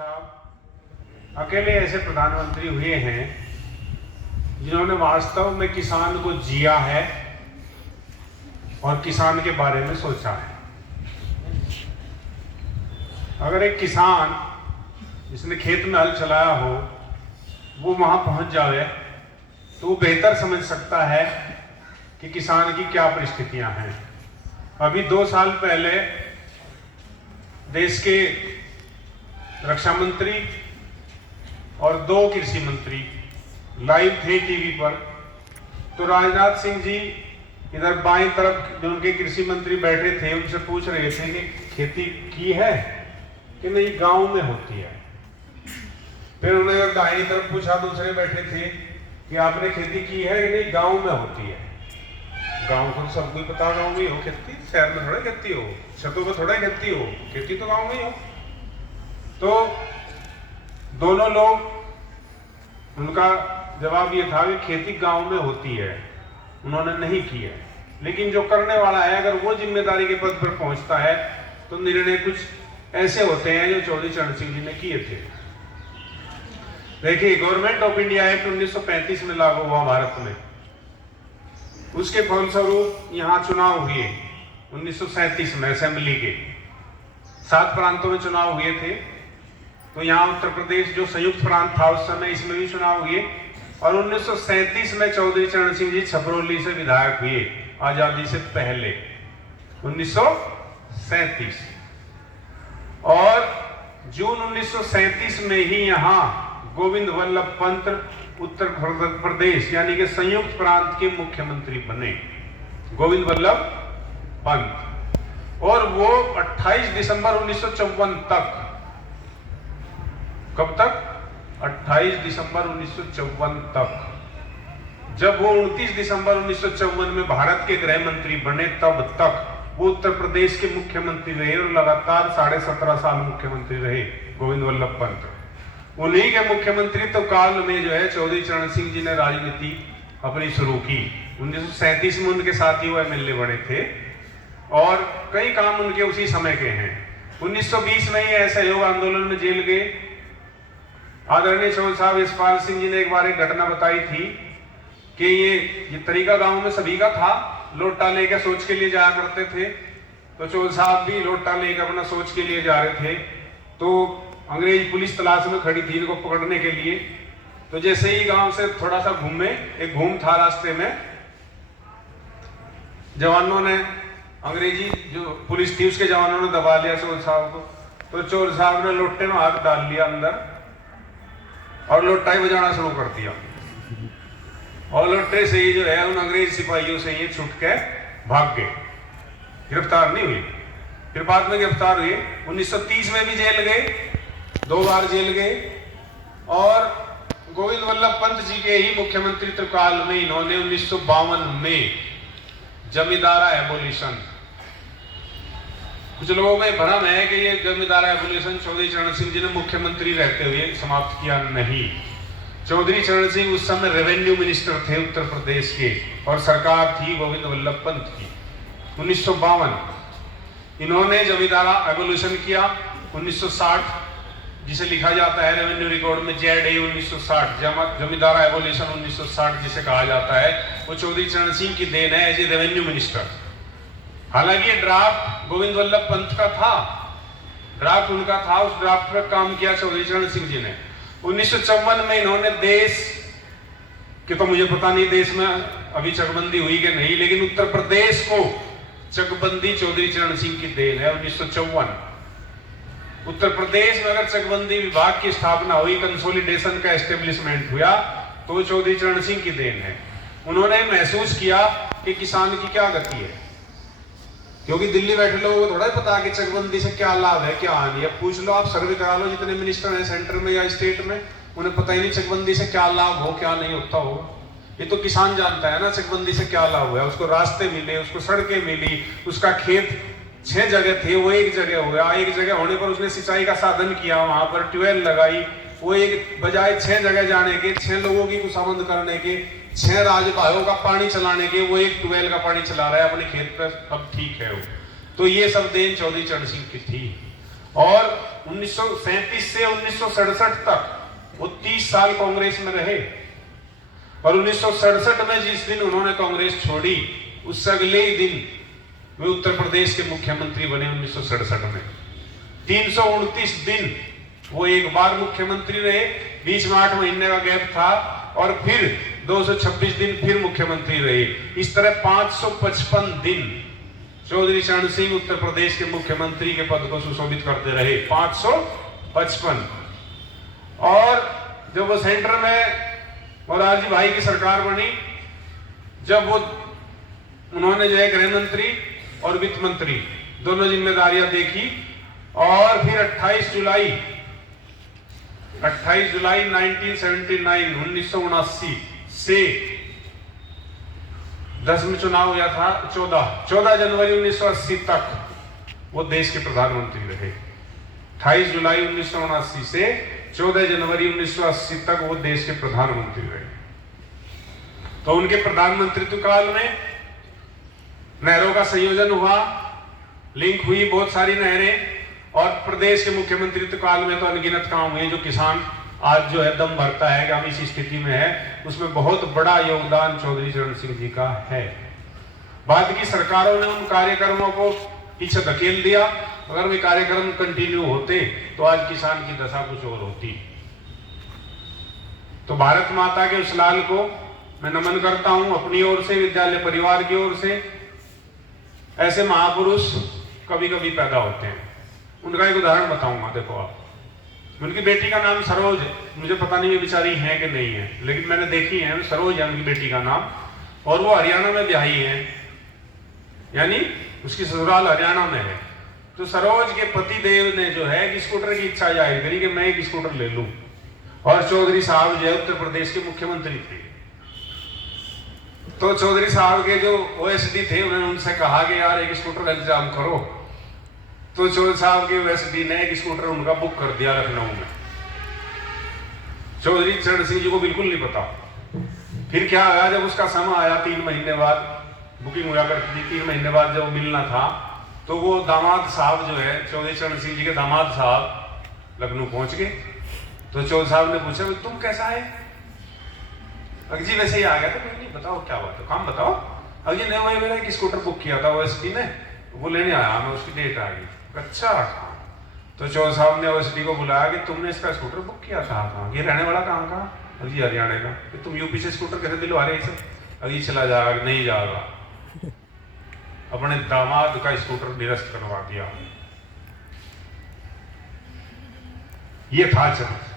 साहब अकेले ऐसे प्रधानमंत्री हुए हैं जिन्होंने वास्तव में किसान को जिया है और किसान के बारे में सोचा है। अगर एक किसान जिसने खेत में हल चलाया हो वो वहां पहुंच जाए तो वो बेहतर समझ सकता है कि किसान की क्या परिस्थितियां हैं। अभी 2 साल पहले देश के रक्षा मंत्री और 2 कृषि मंत्री लाइव थे टीवी पर, तो राजनाथ सिंह जी इधर बाईं तरफ जो उनके कृषि मंत्री बैठे थे उनसे पूछ रहे थे कि खेती की है कि नहीं, गांव में होती है। फिर उन्होंने दाहिनी तरफ पूछा, दूसरे बैठे थे कि आपने खेती की है कि नहीं, गांव में होती है। गांव को सबको ही पता, गांव में हो खेती, शहर में थोड़ा खेती हो, छतों पर थोड़ा खेती हो, खेती तो गांव में ही हो। तो दोनों लोग, उनका जवाब ये था कि खेती गांव में होती है, उन्होंने नहीं की है। लेकिन जो करने वाला है अगर वो जिम्मेदारी के पद पर पहुंचता है तो निर्णय कुछ ऐसे होते हैं जो चौधरी चरण सिंह जी ने किए थे। देखिए, गवर्नमेंट ऑफ इंडिया एक्ट 1935 में लागू हुआ भारत में। उसके फलस्वरूप यहाँ चुनाव हुए 1937 में असेंबली के 7 प्रांतों में चुनाव हुए थे। तो यहाँ उत्तर प्रदेश जो संयुक्त प्रांत था उस समय, इसमें भी चुनाव हुए और 1937 में चौधरी चरण सिंह जी छपरौली से विधायक हुए, आजादी से पहले 1937। और जून 1937 में ही यहाँ गोविंद वल्लभ पंत उत्तर प्रदेश यानी कि संयुक्त प्रांत के मुख्यमंत्री बने, गोविंद वल्लभ पंत। और वो 28 दिसंबर 1954 तक, कब तक? 28 दिसंबर 1954 तक। जब वो 29 दिसंबर 1954 में भारत के गृह मंत्री बने तब तक वो उत्तर प्रदेश के मुख्यमंत्री रहे और लगातार 17.5 साल मुख्यमंत्री रहे गोविंद वल्लभ पंत। उन्हीं के मुख्यमंत्री तो काल में जो है चौधरी चरण सिंह जी ने राजनीति अपनी शुरू की। 1937 में उनके साथ ही वो एमएलए बने थे और कई काम उनके उसी समय के हैं। 1920 में ही असहयोग आंदोलन में जेल गए। आदरणीय चौधरी साहब यशपाल सिंह जी ने एक बार एक घटना बताई थी कि ये तरीका गांव में सभी का था, लोटा लेकर सोच के लिए जाया करते थे। तो चौधरी साहब भी लोटा लेकर अपना सोच के लिए जा रहे थे, तो अंग्रेज पुलिस तलाश में खड़ी थी इनको पकड़ने के लिए। तो जैसे ही गांव से थोड़ा सा घूमे, एक घूम था रास्ते में, जवानों ने, अंग्रेजी जो पुलिस थी उसके जवानों ने दबा लिया चौधरी साहब को। तो चौधरी साहब ने लोटे में हाथ डाल लिया अंदर और लोटा ही बजाना शुरू कर दिया। और लोटे से ही जो है उन अंग्रेज सिपाहियों से ये छूट के भाग गए, गिरफ्तार नहीं हुए। फिर बाद में गिरफ्तार हुए। 1930 में भी जेल गए, 2 बार जेल गए। और गोविंद वल्लभ पंत जी के ही मुख्यमंत्री काल में इन्होंने 1952 में जमींदारा एबोलिशन, कुछ लोगों में भ्रम है कि ये जमींदारा एबोलिशन चौधरी चरण सिंह जी ने मुख्यमंत्री रहते हुए समाप्त किया, नहीं। चौधरी चरण सिंह उस समय रेवेन्यू मिनिस्टर थे उत्तर प्रदेश के और सरकार थी गोविंद वल्लभ पंत की। 1952 इन्होंने जमींदारा एबोलिशन किया। 1960 जिसे लिखा जाता है रेवेन्यू रिकॉर्ड में ZA 1960, जमींदारा एबोलिशन 1960 जिसे कहा जाता है, वो चौधरी चरण सिंह की देन है एज ए रेवेन्यू मिनिस्टर। हालांकि ये ड्राफ्ट गोविंद वल्लभ पंत का था, ड्राफ्ट उनका था, उस ड्राफ्ट पर काम किया चौधरी चरण सिंह जी ने। 1954 में इन्होंने देश कि, तो मुझे पता नहीं देश में अभी चकबंदी हुई कि नहीं, लेकिन उत्तर प्रदेश को चकबंदी चौधरी चरण सिंह की देन है। 1954 उत्तर प्रदेश में अगर चकबंदी विभाग की स्थापना हुई, कंसोलिडेशन का एस्टेब्लिशमेंट हुआ, तो चौधरी चरण सिंह की देन है। उन्होंने महसूस किया कि किसान की क्या गति है, क्योंकि दिल्ली बैठे लोगों को थोड़ा ही पता है कि चकबंदी से क्या लाभ है क्या हानि है। पूछ लो, आप सर्वे करा लो जितने मिनिस्टर हैं सेंटर में या स्टेट में, उन्हें पता ही नहीं चकबंदी से क्या लाभ हो क्या नहीं होता हो। ये तो किसान जानता है ना चकबंदी से क्या लाभ हुआ। उसको रास्ते मिले, उसको सड़कें मिली, उसका खेत 6 जगह थे वो 1 जगह हो गया, 1 जगह होने पर उसने सिंचाई का साधन किया, वहां पर ट्यूबवेल लगाई, वो एक बजाय 6 जगह जाने के, 6 लोगों की खुशामद करने के, 6 राजभाइयों का पानी चलाने के, वो एक ट्यूबवेल का पानी चला रहा है अपने खेत पर, अब ठीक है वो। तो ये सब देन चौधरी चरण सिंह की थी। और 1937 से 1967 तक वो 30 साल कांग्रेस में रहे। और 1967 में जिस दिन उन्होंने कांग्रेस छोड़ी, उससे अगले ही दिन वे उत्तर प्रदेश के मुख्यमंत्री बने 1967 में। 329 दिन वो एक बार मुख्यमंत्री रहे, बीच में 8 महीने का गैप था, और फिर 226 दिन फिर मुख्यमंत्री रहे। इस तरह 555 दिन चौधरी चरण सिंह उत्तर प्रदेश के मुख्यमंत्री के पद को सुशोभित करते रहे, 555। और जब वो सेंटर में मोरारजी भाई की सरकार बनी, जब वो उन्होंने जो है गृह मंत्री और वित्त मंत्री दोनों जिम्मेदारियां देखी, और फिर 28 जुलाई 1979 से 10 में चुनाव हुआ था, 14 जनवरी 1980 तक वो देश के प्रधानमंत्री रहे। 28 जुलाई 1979 से 14 जनवरी 1980 तक वो देश के प्रधानमंत्री रहे। तो उनके प्रधानमंत्रित्व काल में नहरों का संयोजन हुआ, लिंक हुई बहुत सारी नहरें, और प्रदेश के मुख्यमंत्रित्व काल में तो अनगिनत काम हुए। जो किसान आज जो है दम भरता है कि हम इस स्थिति में है, उसमें बहुत बड़ा योगदान चौधरी चरण सिंह जी का है। बाद की सरकारों ने उन कार्यक्रमों को पीछे धकेल दिया। अगर वे कार्यक्रम कंटिन्यू होते तो आज किसान की दशा कुछ और होती। तो भारत माता के उस लाल को मैं नमन करता हूं अपनी ओर से, विद्यालय परिवार की ओर से। ऐसे महापुरुष कभी कभी पैदा होते हैं। उनका एक उदाहरण बताऊंगा। देखो आप, उनकी बेटी का नाम सरोज है। मुझे पता नहीं ये बेचारी है कि नहीं है, लेकिन मैंने देखी है, सरोज है उनकी बेटी का नाम, और वो हरियाणा में ब्याही है, यानी उसकी ससुराल हरियाणा में है। तो सरोज के पति देव ने जो है कि स्कूटर की इच्छा जाहिर करी कि मैं एक स्कूटर ले लूं, और चौधरी साहब जो है उत्तर प्रदेश के मुख्यमंत्री थे। तो चौधरी साहब के जो ओएसडी थे, उन्होंने उनसे कहा कि यार एक स्कूटर का इंतजाम करो। तो चौधरी साहब के ओएसडी ने एक स्कूटर उनका बुक कर दिया लखनऊ में। चौधरी चरण सिंह जी को बिल्कुल नहीं पता। फिर क्या आया, जब उसका समय आया 3 महीने बाद बुकिंग हुआ करती थी, 3 महीने बाद जब मिलना था, तो वो दामाद साहब जो है, चौधरी चरण सिंह जी के दामाद साहब लखनऊ पहुंच गए। तो चौधरी साहब ने पूछा तुम कैसा है? अजी वैसे ही आ गया। तो नहीं, बताओ क्या बात है, काम बताओ। अजी नहीं, वही मेरा एक स्कूटर बुक किया था ओएसडी ने, वो लेने आया मैं, उसकी डेट आ गई। अच्छा। तो चौधरी साहब ने ओएसडी को बुलाया कि तुमने इसका स्कूटर बुक किया था, कहाँ ये रहने वाला कहाँ का? अजी हरियाणा का। कि तुम यूपी से स्कूटर कैसे दिलवा रहे इसे? अजी चला जाएगा, नहीं जाएगा। अपने दामाद का स्कूटर निरस्त करवा दिया। ये था चरण।